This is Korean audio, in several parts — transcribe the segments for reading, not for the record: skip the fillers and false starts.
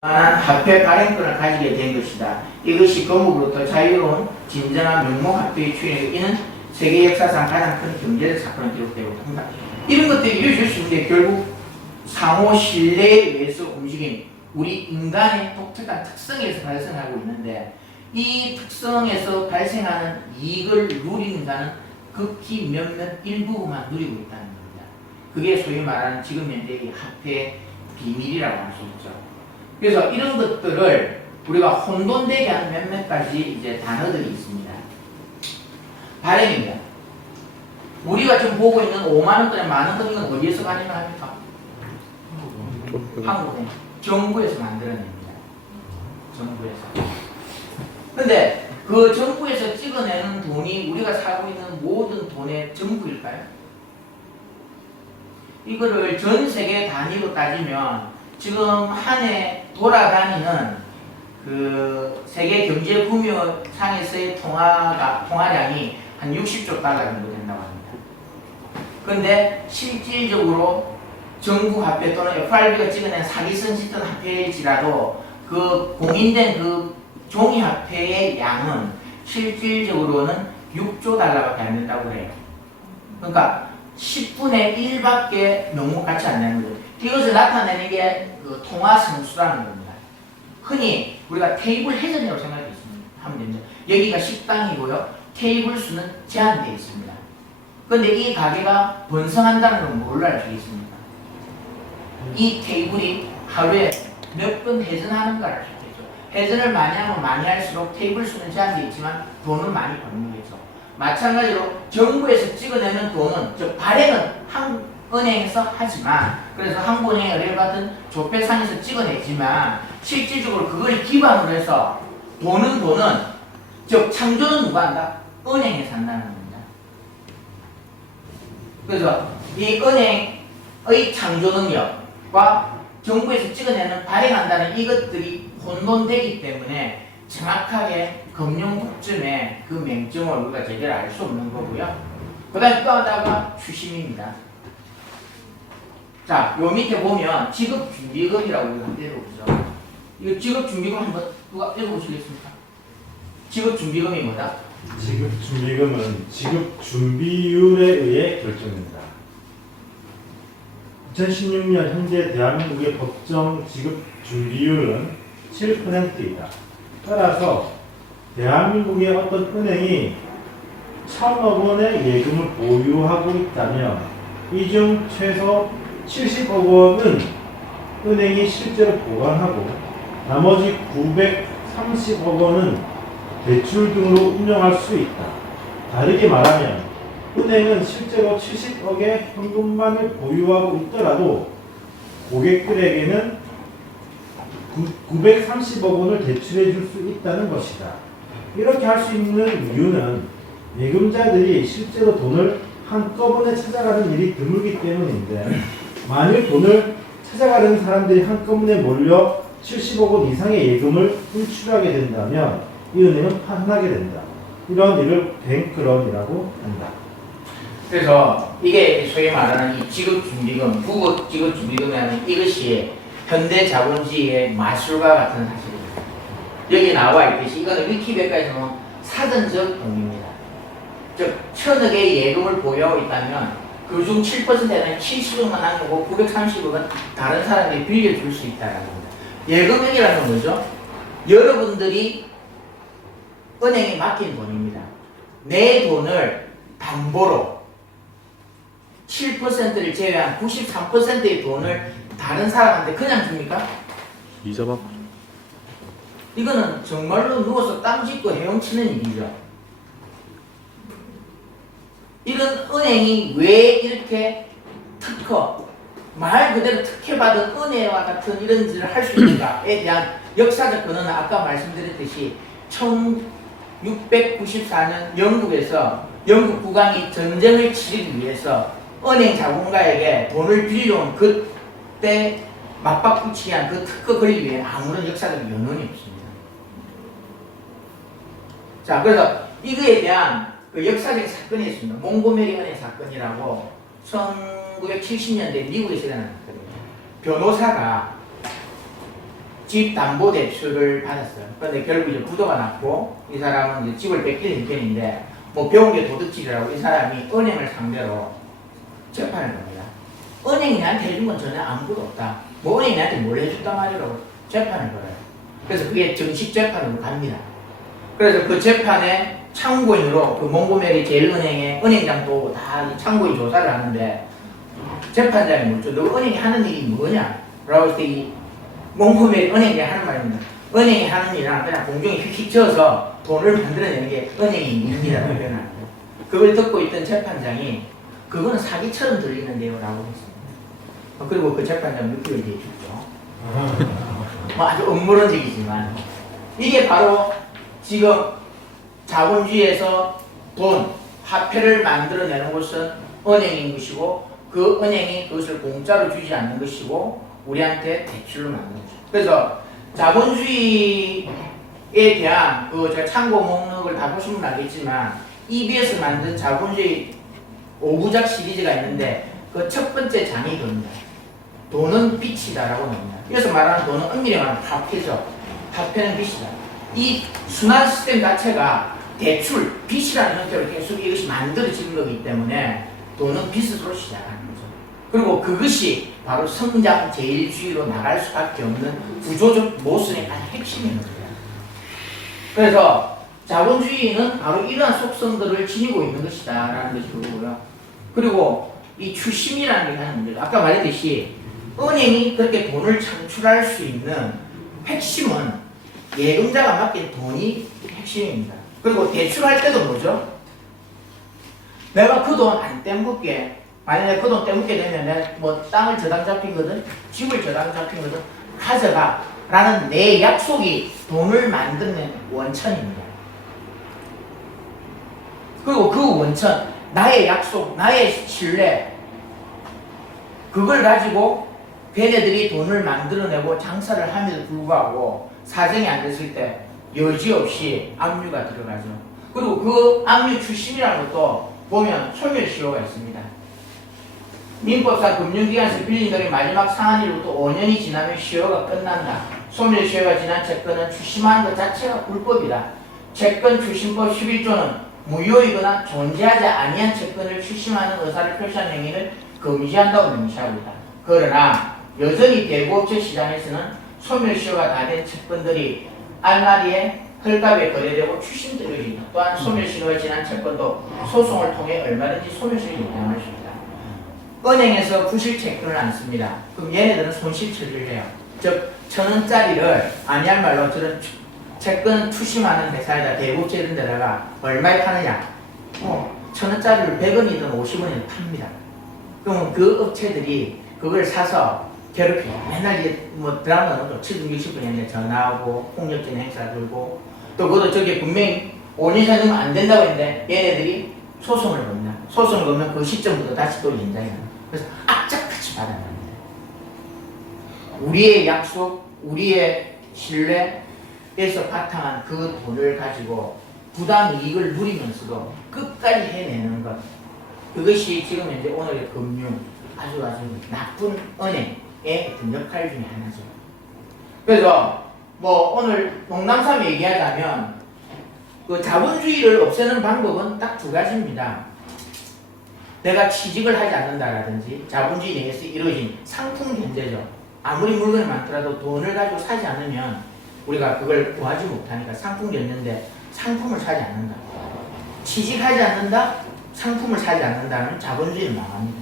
화폐 발행권을 가지게 된 것이다. 이것이 거목으로부터 자유로운 진정한 명목화폐의 추인에 이는 세계 역사상 가장 큰 경제적 사건을 기록되고 있다. 이런 것들이 이루어질 수 있는데 결국 상호 신뢰에 의해서 움직인 우리 인간의 독특한 특성에서 발생하고 있는데 이 특성에서 발생하는 이익을 누리는 자는 극히 몇몇 일부만 누리고 있다는 겁니다. 그게 소위 말하는 지금 현대의 화폐의 비밀이라고 할 수 있죠. 그래서 이런 것들을 우리가 혼돈되게 하는 몇몇 가지 이제 단어들이 있습니다. 발행입니다. 우리가 지금 보고 있는 5만원권에 만원권 이건 어디에서 발행합니까? 한국은행. 정부에서 만들어냅니다. 정부에서. 근데 그 정부에서 찍어내는 돈이 우리가 살고 있는 모든 돈의 전부일까요? 이거를 전 세계 단위로 따지면 지금 한 해 돌아다니는 그 세계 경제 규모상에서의 통화량이 한 60조 달러 정도 된다고 합니다. 그런데 실질적으로 정부 화폐 또는 FRB가 찍어낸 사기성 시스템 화폐일지라도 그 공인된 그 종이 화폐의 양은 실질적으로는 6조 달러밖에 안 된다고 해요. 그러니까 10분의 1밖에 너무 같이 안 되는 거죠. 이것을 나타내는 게 그 통화 성수라는 겁니다. 흔히 우리가 테이블 회전이라고 생각하면 됩니다. 여기가 식당이고요. 테이블 수는 제한되어 있습니다. 그런데 이 가게가 번성한다는 건 뭘로 알 수 있습니까? 이 테이블이 하루에 몇 번 회전하는가 알 수 있겠죠. 회전을 많이 하면 많이 할수록 테이블 수는 제한되어 있지만 돈은 많이 버는 거겠죠. 마찬가지로 정부에서 찍어내는 돈은, 즉 발행은 은행에서 하지만, 그래서 한국은행에 의뢰받은 조폐상에서 찍어내지만 실질적으로 그걸 기반으로 해서 돈은 즉 창조는 누가 한다? 은행에서 한다는 겁니다. 그래서 이 은행의 창조 능력과 정부에서 찍어내는 발행한다는 이것들이 혼돈되기 때문에 정확하게 금융국점의 그 맹점을 우리가 제대로 알 수 없는 거고요. 그 다음에 또 하나가 추심입니다. 자, 요 밑에 보면 지급준비금이라고 우리가 한번 읽어보죠. 이거 지급준비금 한번 누가 읽어보시겠습니까? 지급준비금이 뭐다? 지급준비금은 지급준비율에 의해 결정된다. 2016년 현재 대한민국의 법정 지급준비율은 7%이다. 따라서 대한민국의 어떤 은행이 1,000억 원의 예금을 보유하고 있다면 이 중 최소 70억 원은 은행이 실제로 보관하고 나머지 930억 원은 대출 등으로 운영할 수 있다. 다르게 말하면 은행은 실제로 70억의 현금만을 보유하고 있더라도 고객들에게는 930억 원을 대출해 줄 수 있다는 것이다. 이렇게 할 수 있는 이유는 예금자들이 실제로 돈을 한꺼번에 찾아가는 일이 드물기 때문인데, 만일 돈을 찾아가는 사람들이 한꺼번에 몰려 70억 원 이상의 예금을 인출하게 된다면 이 은행은 파산하게 된다. 이런 일을 뱅크런이라고 한다. 그래서 이게 소위 말하는 이 지급준비금, 부국 지급준비금이라는 이것이 현대자본주의의 마술과 같은 사실입니다. 여기 나와 있듯이 이거는 위키백과에서 놓은 사전적 동의입니다. 즉 1,000억의 예금을 보유하고 있다면 그중 7%에는 70억만 남기고 930억은 다른 사람들이 빌려줄 수 있다는 겁니다. 예금액이라는 건 뭐죠? 여러분들이 은행에 맡긴 돈입니다. 내 돈을 담보로 7%를 제외한 93%의 돈을 다른 사람한테 그냥 줍니까? 이자 받고. 이거는 정말로 누워서 땀 짚고 헤엄치는 일이죠. 이런 은행이 왜 이렇게 말 그대로 특혜받은 은혜와 같은 이런 일을 할 수 있는가에 대한 역사적 근원은 아까 말씀드렸듯이 1694년 영국에서 영국 국왕이 전쟁을 치르기 위해서 은행 자본가에게 돈을 빌려온 그때 맞바꾸치기 한 그 특허 걸리기 위해 아무런 역사적 연원이 없습니다. 자, 그래서 이거에 대한 그 역사적 사건이 있습니다. 몽고메리 은행 사건이라고 1970년대 미국에서 일어난 사건입니다. 변호사가 집 담보 대출을 받았어요. 그런데 결국 이제 부도가 났고 이 사람은 이제 집을 뺏기는 형편인데 뭐 배운 게 도둑질이라고 이 사람이 은행을 상대로 재판을 겁니다. 은행이 나한테 해준 건 전혀 아무것도 없다. 뭐 은행이 나한테 뭘 해줬단 말이라고 재판을 걸어요. 그래서 그게 정식 재판으로 갑니다. 그래서 그 재판에 참고인으로 그 몽고메리 제일은행의 은행장도 다 참고인 조사를 하는데 재판장이 묻죠. 너 은행이 하는 일이 뭐냐? 라고 해서 이 몽고메리 은행이 하는 말입니다. 은행이 하는 일은 그냥 공중에 휙휙 쳐서 돈을 만들어내는 게 은행의 일이라고 표현합니다. 그걸 듣고 있던 재판장이 그거는 사기처럼 들리는데요 라고 했습니다. 그리고 그 재판장 6개월 뒤에 죽죠. 뭐 아주 음모론적이지만 이게 바로 지금 자본주의에서 돈, 화폐를 만들어내는 것은 은행인 것이고 그 은행이 그것을 공짜로 주지 않는 것이고 우리한테 대출로 만드는 거죠. 그래서 자본주의에 대한 그 제가 참고 목록을 다 보시면 알겠지만 EBS 만든 자본주의 5부작 시리즈가 있는데 그 첫 번째 장이 이겁니다. 돈은 빚이다라고 나옵니다. 여기서 말하는 돈은 엄밀히 말하면 화폐죠. 화폐는 빚이다. 이 순환 시스템 자체가 대출, 빚이라는 형태로 계속 이것이 만들어지는 거기 때문에 돈은 빚으로 시작하는 거죠. 그리고 그것이 바로 성장 제일주의로 나갈 수밖에 없는 구조적 모순의 가장 핵심인 겁니다. 그래서 자본주의는 바로 이러한 속성들을 지니고 있는 것이다 라는 것이 그거고요. 그리고 이 추심이라는 게 하는 문제가 아까 말했듯이 은행이 그렇게 돈을 창출할 수 있는 핵심은 예금자가 맡긴 돈이 핵심입니다. 그리고 대출할 때도 뭐죠? 내가 그 돈 안 떼먹게, 만약에 그 돈 떼먹게 되면 내가 뭐 땅을 저당 잡힌 거든 집을 저당 잡힌 거든 가져가 라는 내 약속이 돈을 만드는 원천입니다. 그리고 그 원천, 나의 약속, 나의 신뢰, 그걸 가지고 걔네들이 돈을 만들어내고 장사를 함에도 불구하고 사정이 안 됐을 때 여지없이 압류가 들어가죠. 그리고 그 압류 추심이라는 것도 보면 소멸시효가 있습니다. 민법상 금융기관에서 빌린 돈이 마지막 상한일로부터 5년이 지나면 시효가 끝난다. 소멸시효가 지난 채권은 추심하는 것 자체가 불법이다. 채권 추심법 11조는 무효이거나 존재하지 아니한 채권을 추심하는 의사를 표시한 행위를 금지한다고 명시하고 있다. 그러나 여전히 대부업체 시장에서는 소멸시효가 다 된 채권들이 알마리에 헐값에 거래되고 추심되어진다. 또한 소멸시효가 지난 채권도 소송을 통해 얼마든지 소멸시효를 인정할 수 있다. 은행에서 부실 채권을 안 씁니다. 그럼 얘네들은 손실 처리를 해요. 즉 1,000원짜리를 아니할 말로 저런 채권 추심하는 회사에다 대부업체 이런 데다가 얼마에 파느냐? 1,000원짜리를 100원이든 50원이든 팝니다. 그러면 그 업체들이 그걸 사서 괴롭혀요. 맨날 이제 뭐 드라마는 70, 60분에 전화하고 폭력적인 행사 들고 또 그것도 저게 분명히 5년 전이면 안 된다고 했는데 얘네들이 소송을 겁니다. 소송을 걸면 그 시점부터 다시 또 연장이 나요. 그래서 악착같이 받아납니다. 우리의 약속, 우리의 신뢰에서 바탕한 그 돈을 가지고 부당 이익을 누리면서도 끝까지 해내는 것. 그것이 지금 현재 오늘의 금융, 아주 나쁜 은행의 어떤 역할 중에 하나죠. 그래서 뭐 오늘 농담삼 얘기하자면 그 자본주의를 없애는 방법은 딱 두 가지입니다. 내가 취직을 하지 않는다라든지 자본주의 내에서 이루어진 상품 견제죠. 아무리 물건이 많더라도 돈을 가지고 사지 않으면 우리가 그걸 구하지 못하니까 상품 견제인데 상품을 사지 않는다. 취직하지 않는다, 상품을 사지 않는다면 자본주의는 망합니다.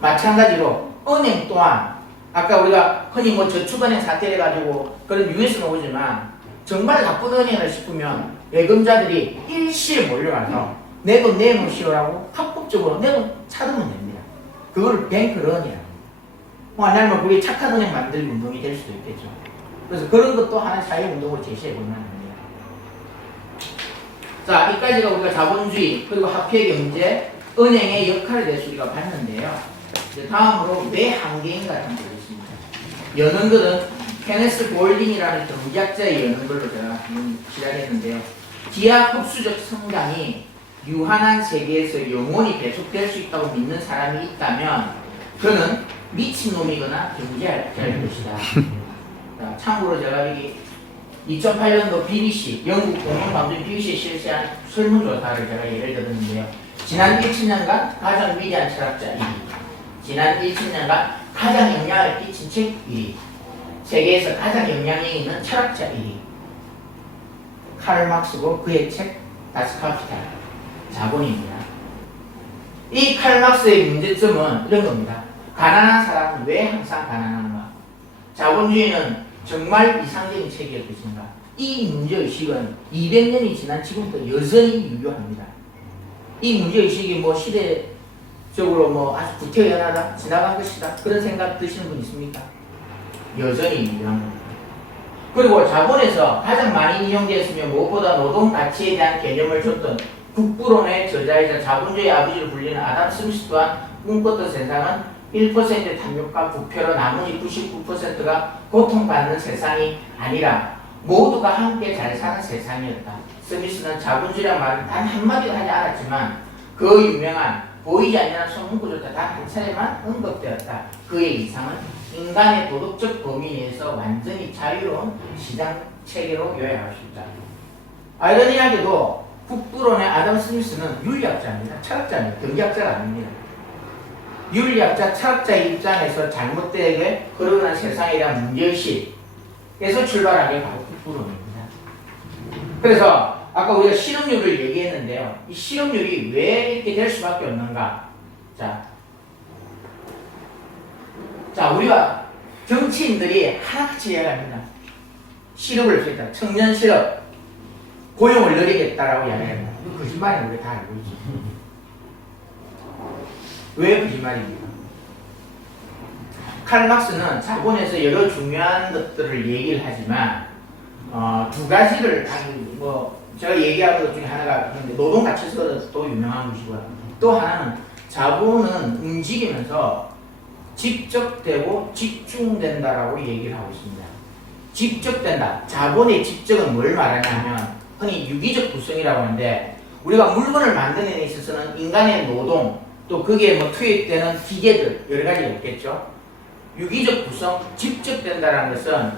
마찬가지로 은행 또한 아까 우리가 흔히 뭐 저축은행 사태 해가지고 그런 뉴스는 오지만 정말 나쁜 은행이라 싶으면 예금자들이 일시에 몰려와서 내 돈 내놓으시오라고 합법적으로 내 돈 찾으면 됩니다. 그걸 뱅크런이라고. 뭐 아니면 그게 착한 은행 만들기 운동이 될 수도 있겠죠. 그래서 그런 것도 하나의 사회운동으로 제시해보면 됩니다. 자, 이까지가 우리가 자본주의 그리고 화폐 경제, 은행의 역할에 대해서 우리가 봤는데요. 이제 다음으로 왜 한계인가 좀 보겠습니다. 여는 것은 케네스 골딩이라는 경제학자의 여는 걸로 제가 지랄했는데요. 기하 흡수적 성장이 유한한 세계에서 영원히 계속될 수 있다고 믿는 사람이 있다면 그는 미친놈이거나 경제학자일 것이다. 자, 참고로 제가 여기 2008년도 BBC, 영국 공영방송 BBC에 실시한 설문조사를 제가 예를 들었는데요. 지난 1,000년간 가장 위대한 철학자 1위, 지난 1,000년간 가장 영향을 끼친 책 1위, 세계에서 가장 영향력 있는 철학자 1위, 카를 막스고 그의 책 다스 카피탈, 자본입니다. 이 칼 막스의 문제점은 이런 겁니다. 가난한 사람은 왜 항상 가난한가? 자본주의는 정말 이상적인 책일 것인가? 이 문제의식은 200년이 지난 지금도 여전히 유효합니다. 이 문제의식이 뭐 시대적으로 뭐 아주 구태연하다, 지나간 것이다, 그런 생각 드시는 분 있습니까? 여전히 유효한 겁니다. 그리고 자본에서 가장 많이 인용되었으며 무엇보다 노동 가치에 대한 개념을 줬던 국부론의 저자이자 자본주의 아버지로 불리는 아담 스미스 또한 꿈꿨던 세상은 1%의 탐욕과 부패로 나머지 99%가 고통받는 세상이 아니라 모두가 함께 잘 사는 세상이었다. 스미스는 자본주의란 말을 단 한마디도 하지 않았지만 그 유명한 보이지 않는 소문구조차 단 한 차례만 언급되었다. 그의 이상은 인간의 도덕적 범위 내에서 완전히 자유로운 시장 체계로 요약할 수 있다. 아이러니하게도 국부론의 아담 스미스는 윤리학자입니다. 철학자입니다. 경제학자가 아닙니다. 윤리학자, 철학자의 입장에서 잘못되게 흐르는 세상에 대한 문제의식에서 출발하게 바로 국부론입니다. 그래서 아까 우리가 실업률을 얘기했는데요. 이 실업률이 왜 이렇게 될 수밖에 없는가? 자, 우리가 정치인들이 하나같이 이야기합니다. 실업을 없애겠다. 청년 실업, 고용을 늘리겠다라고 이야기합니다. 이거 거짓말이라고 우리 다 알고 있죠. 왜 거짓말입니까? 칼 막스는 자본에서 여러 중요한 것들을 얘기를 하지만 두 가지를 뭐 제가 얘기하는 것 중에 하나가 노동 가치서도 유명한 것이고요. 또 하나는 자본은 움직이면서 집적되고 집중된다라고 얘기를 하고 있습니다. 집적된다. 자본의 집적은 뭘 말하냐면 흔히 유기적 구성이라고 하는데 우리가 물건을 만드는 데 있어서는 인간의 노동 또 거기에 뭐 투입되는 기계들 여러 가지가 있겠죠. 유기적 구성, 집적된다는 것은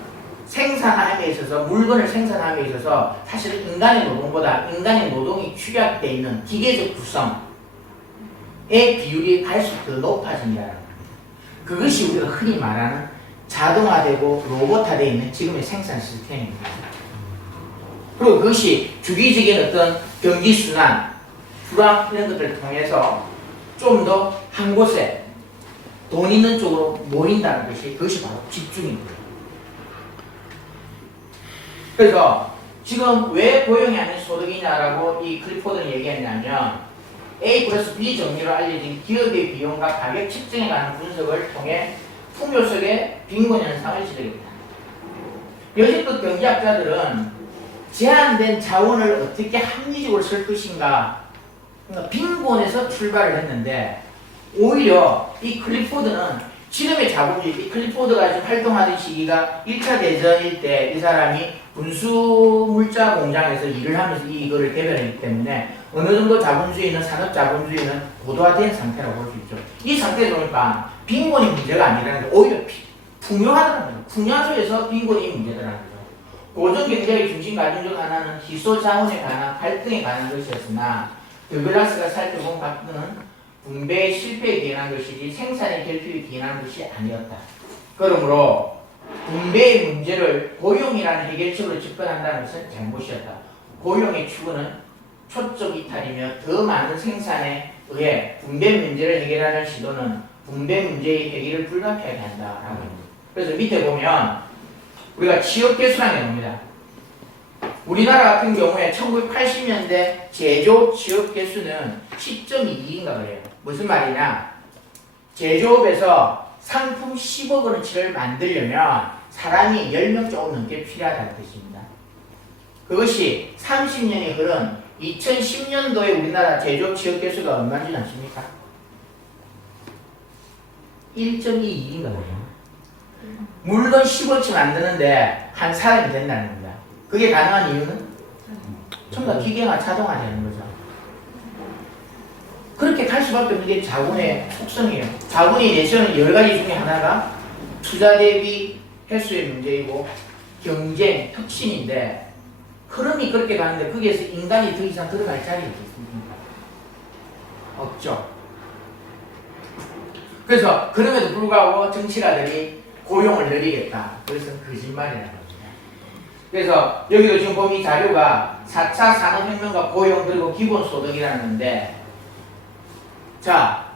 생산함에 있어서 물건을 생산함에 있어서 사실 인간의 노동보다 인간의 노동이 축약되어 있는 기계적 구성의 비율이 갈수록 더 높아진다는 거예요. 그것이 우리가 흔히 말하는 자동화되고 로봇화되어 있는 지금의 생산 시스템입니다. 그리고 그것이 주기적인 어떤 경기순환, 불황 이런 것들을 통해서 좀 더 한 곳에 돈 있는 쪽으로 모인다는 것이 그것이 바로 집중입니다. 그래서 지금 왜 고용이 아닌 소득이냐라고 이 클리포드는 얘기했냐면 A 플러스 B 정리로 알려진 기업의 비용과 가격 측정에 관한 분석을 통해 풍요 속의 빈곤 현상을 지적했다. 여지껏 경제학자들은 제한된 자원을 어떻게 합리적으로 쓸 것인가, 그러니까 빈곤에서 출발을 했는데 오히려 이 클리포드는 지금의 자본주의, 이 클리포드가 지금 활동하던 시기가 1차 대전일 때 이 사람이 분수물자 공장에서 일을 하면서 이거를 개발했기 때문에 어느 정도 자본주의는, 산업 자본주의는 고도화된 상태라고 볼 수 있죠. 이 상태에 보니까 빈곤이 문제가 아니라는 게 오히려 풍요하다는 거죠. 풍요소에서 빈곤이 문제라는 거죠. 고전 경제의 중심 가진 중 하나는 희소 자원에 관한 갈등에 관한 것이었으나 더글라스가 살펴본 갈등은 분배의 실패에 기인한 것이지 생산의 결핍에 기인한 것이 아니었다. 그러므로 분배의 문제를 고용이라는 해결책으로 접근한다는 것은 잘못이었다. 고용의 추구는 초적 이탈이며 더 많은 생산에 의해 분배 문제를 해결하는 시도는 분배 문제의 해결을 불가피하게 한다라고 합니다. 그래서 밑에 보면 우리가 취업 개수라는 게 나옵니다. 우리나라 같은 경우에 1980년대 제조업 취업 개수는 10.22인가 그래요. 무슨 말이냐? 제조업에서 상품 10억 원어치를 만들려면 사람이 10명 조금 넘게 필요하다는 뜻입니다. 그것이 30년이 흐른 2010년도에 우리나라 제조업 취업 개수가 얼마인지 아십니까? 1.22인가 그래요. 물건 10억치 만드는데 한 사람이 된다는 겁니다. 그게 가능한 이유는 전부 다 기계가 자동화되는 거죠. 그렇게 갈 수밖에 없는 게 자본의 속성이에요. 자본이 내세우는 여러 가지 중에 하나가 투자 대비 횟수의 문제이고 경쟁, 혁신인데 흐름이 그렇게 가는데 거기에서 인간이 더 이상 들어갈 자리가 있습니까? 없죠. 그래서 그럼에도 불구하고 정치가들이 고용을 늘리겠다. 그것은 거짓말이라는 겁니다. 그래서 여기도 지금 보면 이 자료가 4차 산업혁명과 고용 그리고 기본소득이라는 건데 자,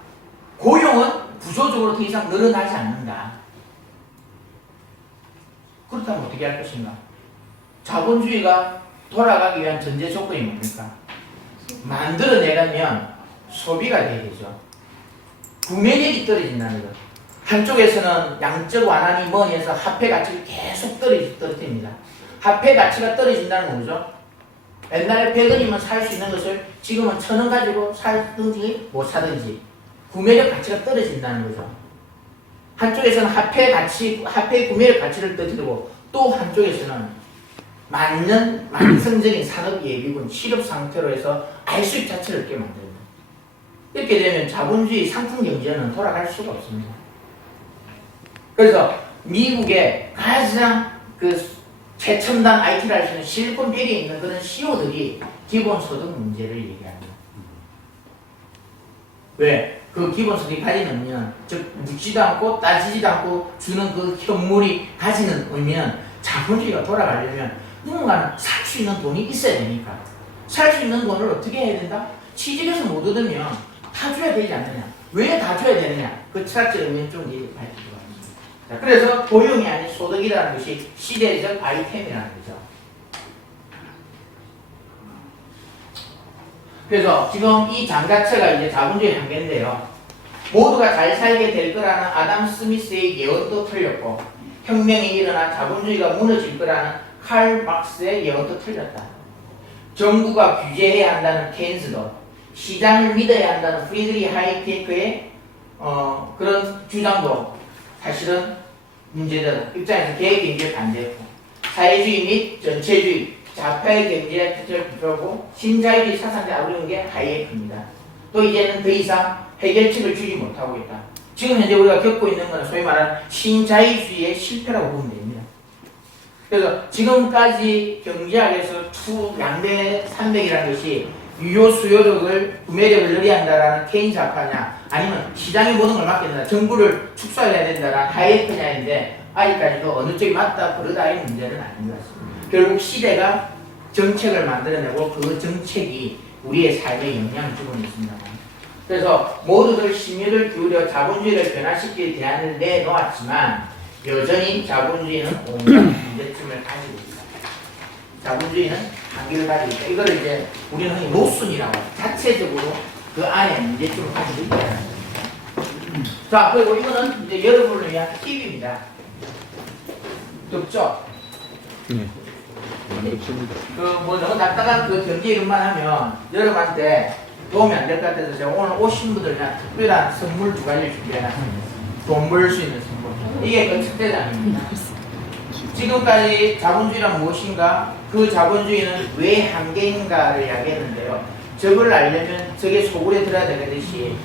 고용은 구조적으로 더 이상 늘어나지 않는다. 그렇다면 어떻게 할 것인가? 자본주의가 돌아가기 위한 전제 조건이 뭡니까? 만들어내려면 소비가 돼야 되죠. 구매력이 떨어진다는 것. 한쪽에서는 양적 완화니 뭐니 해서 화폐 가치가 계속 떨어집니다. 화폐 가치가 떨어진다는 거죠. 옛날에 100원이면 살 수 있는 것을 지금은 1000원 가지고 사든지 못 사든지 구매력 가치가 떨어진다는 거죠. 한쪽에서는 화폐의 구매력 가치를 떨어뜨리고 또 한쪽에서는 만성적인 산업 예비군 실업 상태로 해서 알수입 자체를 얻게 만듭니다. 이렇게 되면 자본주의 상품 경제는 돌아갈 수가 없습니다. 그래서 미국의 가장 최첨단 IT를 할 수 있는 실리콘밸리에 있는 그런 CEO들이 기본소득 문제를 얘기합니다. 왜? 그 기본소득이 가지는 의미는 즉 묻지도 않고 따지지도 않고 주는 그 현물이 가지는 의미는 자본주의가 돌아가려면 누군가는 살 수 있는 돈이 있어야 되니까 살 수 있는 돈을 어떻게 해야 된다? 취직해서 못 얻으면 다 줘야 되지 않느냐? 왜 다 줘야 되느냐? 그 철학적 의미는 좀 밝히고 자, 그래서 고용이 아닌 소득이라는 것이 시대적 아이템이라는 거죠. 그래서 지금 이 장 자체가 이제 자본주의 한계인데요. 모두가 잘 살게 될 거라는 아담 스미스의 예언도 틀렸고 혁명이 일어나 자본주의가 무너질 거라는 칼 막스의 예언도 틀렸다. 정부가 규제해야 한다는 케인스도 시장을 믿어야 한다는 프리드리 하이테크의 그런 주장도 사실은 문제들 입장에서 계획경제를 반대했고 사회주의 및 전체주의 좌파의 경제의 기초를 부표하고 신자유주의 사상에 아우르는 게 하이에크입니다. 또 이제는 더 이상 해결책을 주지 못하고 있다. 지금 현재 우리가 겪고 있는 것은 소위 말하는 신자유주의의 실패라고 보면 됩니다. 그래서 지금까지 경제학에서 양대 산맥이라는 것이 유효 수요력을 구매력을 늘려야 한다라는 케인 좌파냐 아니면 시장의 모든 걸 맡겨야 된다 정부를 축소해야 된다라는 하이에크냐인데 아직까지도 어느 쪽이 맞다 그러다의 문제는 아닌 것 같습니다. 결국 시대가 정책을 만들어내고 그 정책이 우리의 삶에 영향을 주고 있습니다. 그래서 모두들 심혈을 기울여 자본주의를 변화시킬 대안을 내놓았지만 여전히 자본주의는 온갖 문제점을 가지고 있다. 자본주의는 한계를 가지고 있다. 이거를 이제 우리는 흔히 노순이라고 자체적으로 그 안에 문제점을 가지고 있다는 겁니다. 자, 그리고 이거는 이제 여러분을 위한 팁입니다. 덥죠? 네. 뭐 너무 딱딱한 그 경제 이름만 하면 여러분한테 도움이 안 될 것 같아서 제가 오늘 오신 분들 그냥 특별한 선물 2가지를 준비해놨습니다. 돈 벌 수 있는 선물. 이게 그 첫대장입니다. 지금까지 자본주의란 무엇인가? 그 자본주의는 왜 한계인가를 이야기했는데요. 저걸 알려면 저게 소굴에 들어야 되듯이